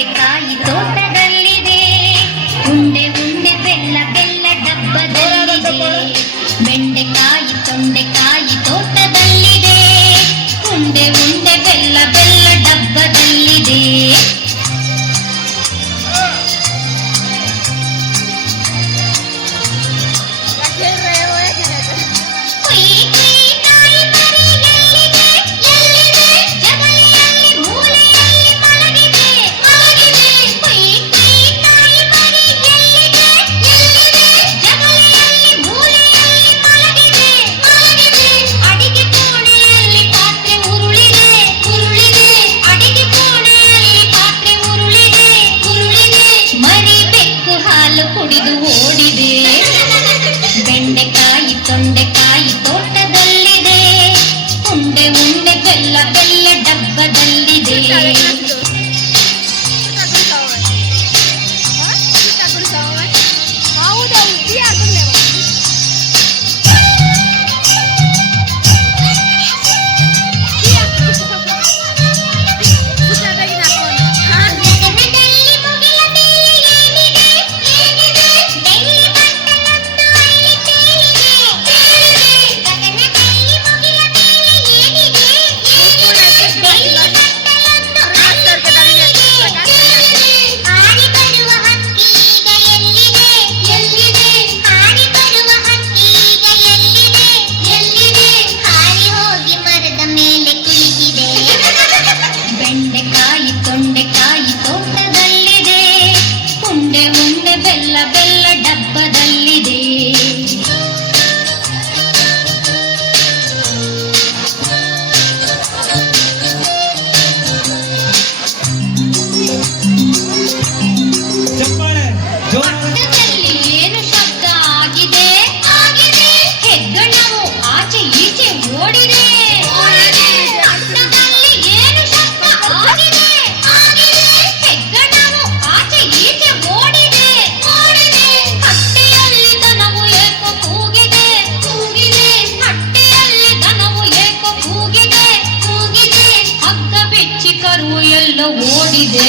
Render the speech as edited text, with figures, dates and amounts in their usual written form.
ಬೆಂಡೆಕಾಯಿ ತೋಟದಲ್ಲಿದೆ, ಉಂಡೆ ಉಂಡೆ ಬೆಲ್ಲ ಬೆಲ್ಲ ಡಬ್ಬದಲ್ಲಿದೆ. ಬೆಂಡೆಕಾಯಿ ತೊಂಡೆಕಾಯಿ ತೋಟದಲ್ಲಿದೆ, ಉಂಡೆ ಉಂಡೆ ಬೆಲ್ಲ ಬೆಲ್ಲ ಡಬ್ಬದಲ್ಲಿದೆ. ಕುಡಿದು ಓಡಿದೆ. ಬೆಂಡೆಕಾಯಿ ತೊಂಡೆಕಾಯಿ ತೋಟದಲ್ಲಿದೆ, ಉಂಡೆ ಉಂಡೆ ಬೆಲ್ಲ ಬೆಲ್ಲ ಡಬ್ಬದಲ್ಲಿದೆ. ಬೆಂಡೆಕಾಯಿ ತೊಂಡೆಕಾಯಿ ತೋಟದಲ್ಲಿದೆ, ಉಂಡೆ ಉಂಡೆ ಬೆಲ್ಲ ಬೆಲ್ಲ ಡಬ್ಬದಲ್ಲಿದೆ. ಪಕ್ಕದಲ್ಲಿ ಏನು ಶಬ್ದ ಆಗಿದೆ? ಹೆಗ್ಗಣವು ಆಚೆ ಈಚೆ ಓಡಿದೆ. ಕರು ಎಲ್ಲ ಓಡಿದೆ.